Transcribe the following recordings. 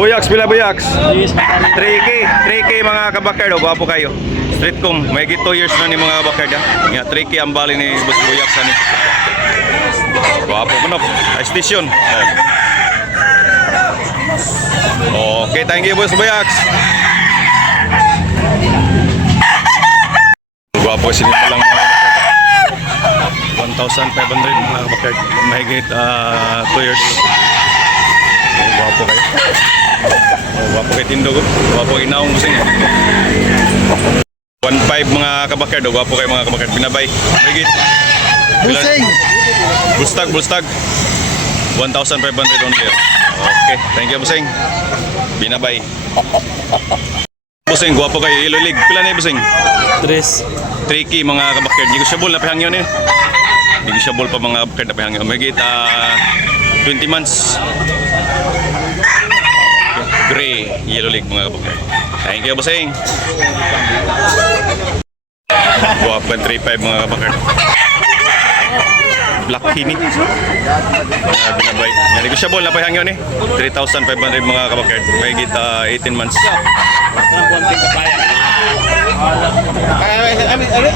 Buyaks, pila buyaks? 3K mga kabakard, gwapo kayo. Streetcom, may 2 years na ni mga kabakard. Nga 3K ang bali ni Boss Buyaks ani. Gwapo manop, station. Okay, thank you Boss Buyaks. Gwapo sila pa lang mga 1,500 mga kabakard. Mahigit 2 years. Gwapo kayo. Gwapo kayo tindog. Gwapo kayo inaong gusto niya. 1,500 mga kabakard. Gwapo kayo mga kabakard. Binabay. Mahigit. Busing. Bulstag. 1,500 only. Okay. Thank you, Busing. Binabay. Busing, gwapo kayo. Yellow League. Pila na yung Busing? 3K mga kabakard. Negotiable na pahangyon eh. Negotiable pa mga kabakard na pahangyon. Mahigit 20 months. Gray, Yellow League mga kabakard. Thank you, Busing. Gwapo 3,500 mga kabakard. Black Hini. Binabay. Negotiable na pahangyon eh. 3,500 mga kabakard. Mahigit 18 months.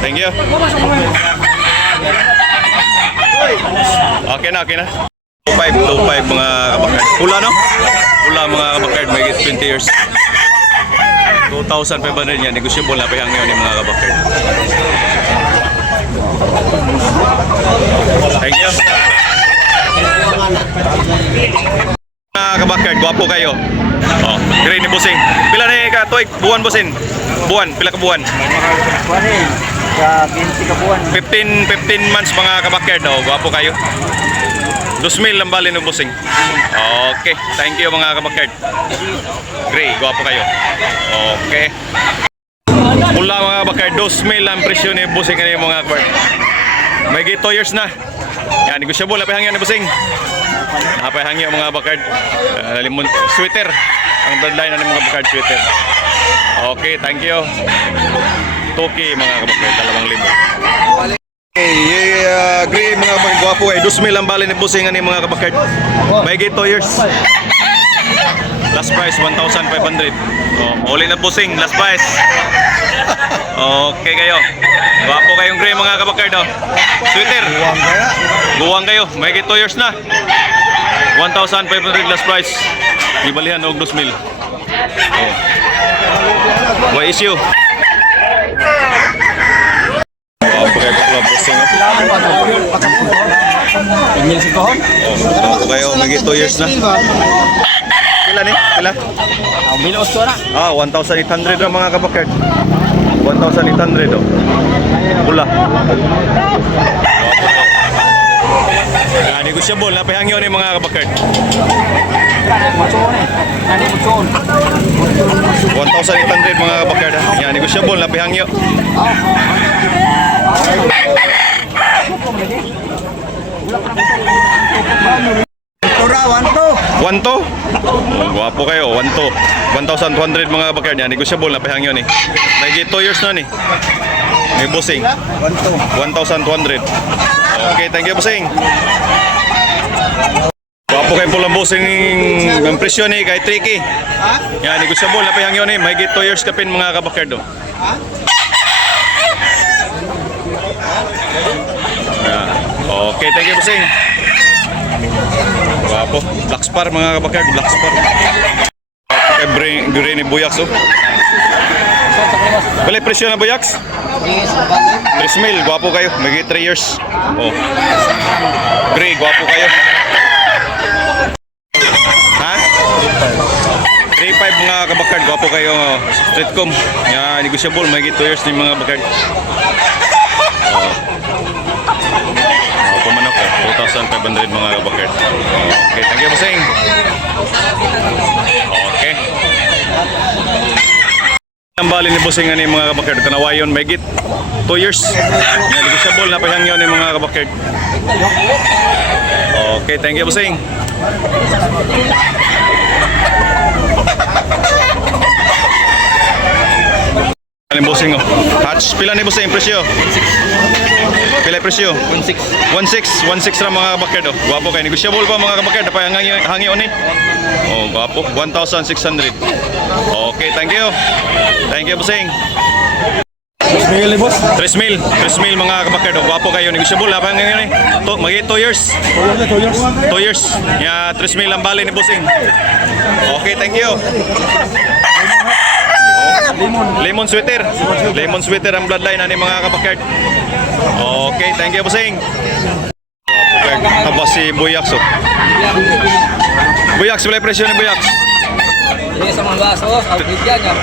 Thank you. Okay na. 2,500 mga kabakard. Pula no? Pula mga kabakard. Mahigit 20 years. 2,500 yan. Negotiable na pahangyon ni mga kabakard. Thank you. Mga kabakard, gwapo kayo. Oh, green ni Busing. Pila ni ka tuig buwan Busing? Buwan, pila ka buwan? Sa 20 ka buwan. 15 months mga kabakard. Oh, gwapo kayo. 2,000 lang bali ni Busing. Okay, thank you mga kabakard. Gray, gwapo kayo. Okay. Pula mga kabakard, 2,000 ang presyo ni Busing kanina mga kabakard. May 2 years na. Yan, negosyable na pahangyan ni Busing. Napahangyan mga bakard. Limon sweater. Ang bloodline na mga bakard sweater. Okay, thank you. Toki mga kabakard, 2,000. Okay, agree mga kabakard, gwapo eh. 2,000 ang bali ni Busing ani mga kabakard. May 2 years. Last price 1,500. Oh, uli na Busing, last price. Okay kayo. Gwapo kayong gray mga kabakard oh. Sweater. Guwang kayo. May 2 years na. 1,500 last price. Ibalihan og 2,000. Oh. Why issue? Gwapo kayo mga Busing. Tingin si Kohon. Gwapo kayo. May 2 years na. Pila ni? Pila? Bilos ko na. 1,800 ang mga kabakard. 1,800 oh. Pula. Negosyable na pahangyo ni mga kabakard. 1,800 mga kabakard. Yan, negosyable na pahangyo. Tura, 1,200. Guwapo kayo, 1,200. 1,200 mga kabakard. Yan, negosyable na pahangyo ni. May 2 years na ni. May Busing. 1,200. Okay, thank you Busing. Gwapo kayo pulang Busing ang presyo ni kay 3K. Yan, negosyable na pahangyo ni. May 2 years kapin mga kabakard. Okay, thank you Busing. Gwapo. Black Spar mga kabakard, Black Spar. Gray ni Buyaks oh. Bali presyo na Buyaks? 3,000, gwapo kayo. May 3 years. Oh. Gray, gwapo kayo. Ha? 3,500 mga kabakard, gwapo kayo. Streetcom. Yan, negosyable. May 2 years ni mga bakard. Oh. Gwapo man ako. 2,500 mga kabakard. Okay, thank you Busing. Okay. Ang bali ni Busing ani mga kabakard kanawayon may 2 years. Yan negosyable na pahangyo ni mga kabakard. Okay, thank you Busing. Ani Busing oh. Hatch pila ni Busing presyo? Pila presyo? 1.6. 1.6 ra mga kabakerd oh. Gwapo kay negotiable pa mga kabakerd pa hangi oni. Oh, gwapo 1,600. Okay, thank you. Thank you bossing. 3,000 boss. 3,000 mga kabakerd oh. Gwapo kayo negotiable pa hangi oni. Magi 2 years. 2 years. Ya 3,000 ang bali ni bossing. Okay, thank you. Lemon sweater. Lemon sweater ang bloodline ani mga kabakerd. Okay, thank you bossing. Aba si Buyaks oh. Buyaks, wala presyo ni Buyaks. Ini sa mga baso, bigyan niya.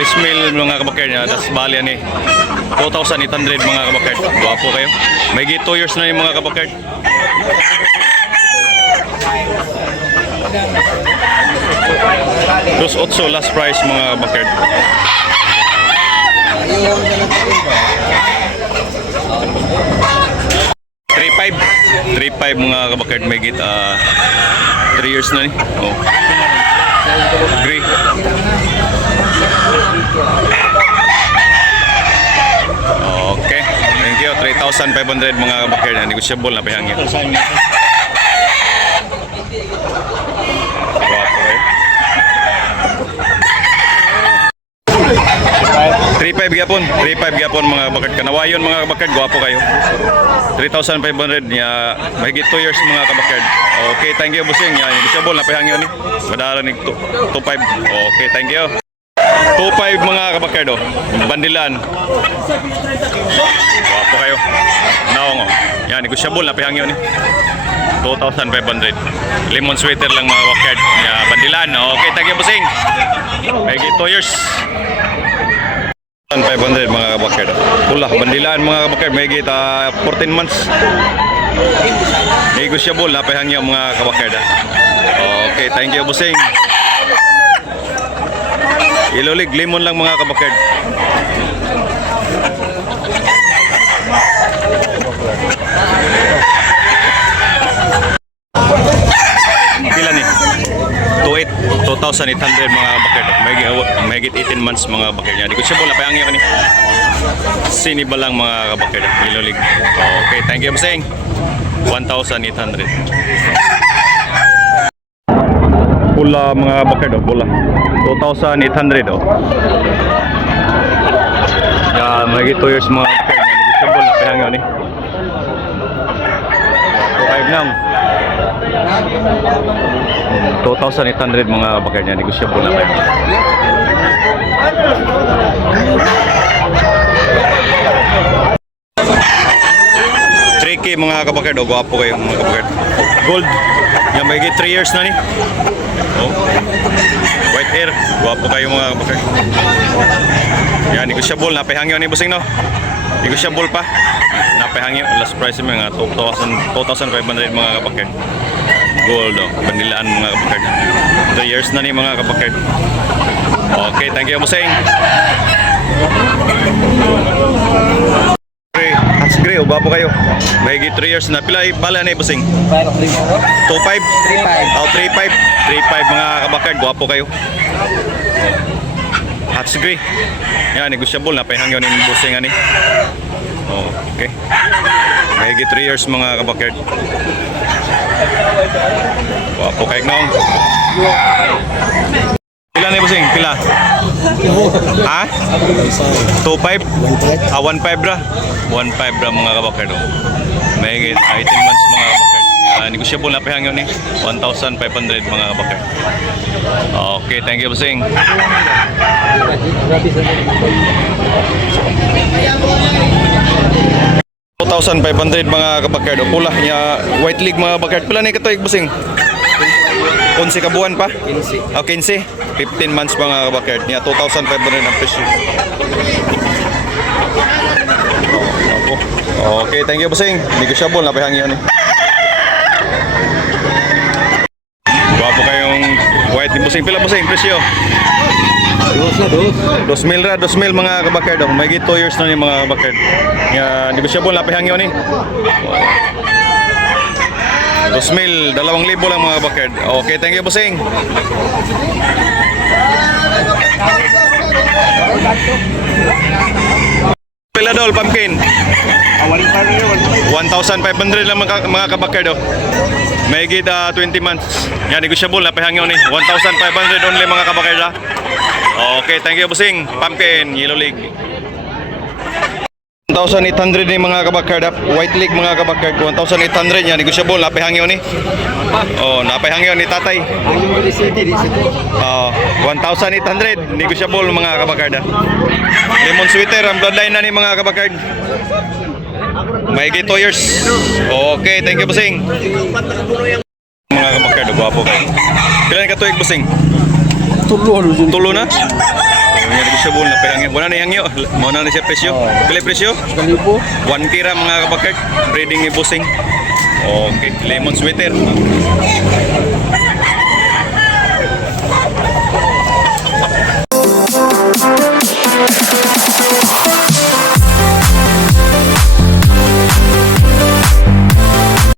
3,000 mga kabakerd niya. Das bali ani 2,800 mga kabakerd. Guwapo kayo. May 2 years na yung mga kabakerd. Dos 8 last price mga kabakerd. 3.5 mga kabakerd may 3 years na ni. Oh. Agree. Okay. Thank you. 3,500 mga kabakerd na negotiable na pahangin. Guwapo kayo. 3.5 gyapon. 3.5 gyapon mga kabakerd. Kanawayon mga kabakerd. Guwapo kayo. 3,500 niya mahigit 2 years mga kabakerd. Okay, thank you bossing. Yan, negotiable na pahangin ni. Madara ni 2.5. Okay, thank you. 2.5 mga kabakerd oh. Bandilan. Guwapo kayo. Naong oh. Yan, negotiable na pahangin ni. 2,500. Lemon sweater lang mga kabakerd. Yan, bandilan. Okay, thank you bossing. Mahigit 2 years. 500 mga kabakerd. Pula, bandilaan mga kabakerd. May kita 14 months. Negotiable na pahangyo mga kabakerd. Okay, thank you bossing. Ilulig, limon lang mga kabakerd. Pila ni? 2,800 mga bakerd. May 18 months mga bakerd niya. Di ko siya bola pa ang ni. Siniba lang mga bakerd. Ilulig. Okay, thank you bossing. 1,800. Pula mga bakerd oh, pula. 2,800 oh. Ya, may 2 years mga bakerd niya. Di ko siya bola pa ang ni. 5 nang 2,800 mga bakerd niya, negosyable na kayo. Tricky mga kabakerd, oh, gwapo kayo mga kabakerd. Gold, yan may 3 years na ni. Oh. White hair, gwapo kayo mga kabakerd. Yan, negosyable, napahangyo ni busing no. Negosyable pa. Napahangyo, last price mga 2,500 mga kabakerd. Gold oh, bandilaan mga kabakerd. 3 years na ni mga kabakerd. Okay, thank you bossing. Hats gray, o gwapo kayo. Mahigit 3 years na. Pila bala na bossing? 2.5? 3.5. Oh, 3.5. 3.5 mga kabakerd, gwapo kayo. Hats gray. Yan, negosyable na pahangyo ni bossing ani. Oh, okay. Mahigit 3 years mga kabakerd. Wapo kay naong. Pila na bossing? Pila? Ha? 2.5? Ah, 1.5 ra. 1.5 ra mga kabakerd. Mahigit 18 months mga kabakerd. Negosyable na pahangyo ni 1,500 mga kabakerd. Okay, thank you bossing. 2,500 mga kabakerd. Pula niya white league mga kabakerd. Pila ni katoy bossing? 11 ka buwan pa? 15. Oh, 15. 15 months mga kabakerd. Niya 2,500 ang presyo. Okay, thank you bossing. Negosyable na pahangyo ni. Gwapo kayong white ni bossing. Pila bossing presyo? 2,000 ra, 2,000 mga kabakerd. May 2 years na ni mga kabakerd. Nga negosyable na pahangyo ni. 2,000, 2,000 lang mga kabakerd. Okay, thank you bossing. Siladol, pumpkin. Awaling pa rin yun. 1,500 lang mga kabakard oh. May gid 20 months. Yan, negotiable na pahangyo ni. 1,500 only mga kabakard ha. Okay, thank you bossing. Pumpkin, Yellow League. 1,800 ni mga kabakard ha. White League mga kabakard. 1,800 yan, negotiable na pahangyo ni. Oh, napahangyo ni tatay. Ang yung mga city, di city. 1,800 negotiable mga kabakard ha. Lemon sweater ang bloodline na ni mga kabakard. May 2 years. Okay, thank you bossing. Mga kabakard, gwapo kayo. Kailan ka tuig bossing? Tulo na? Yan negotiable na pahangyo. Muna na hangyo. Muna na siya presyo. Pila presyo? Kalibo. 1 kira mga kabakard. Breeding ni bossing. Okay, lemon sweater.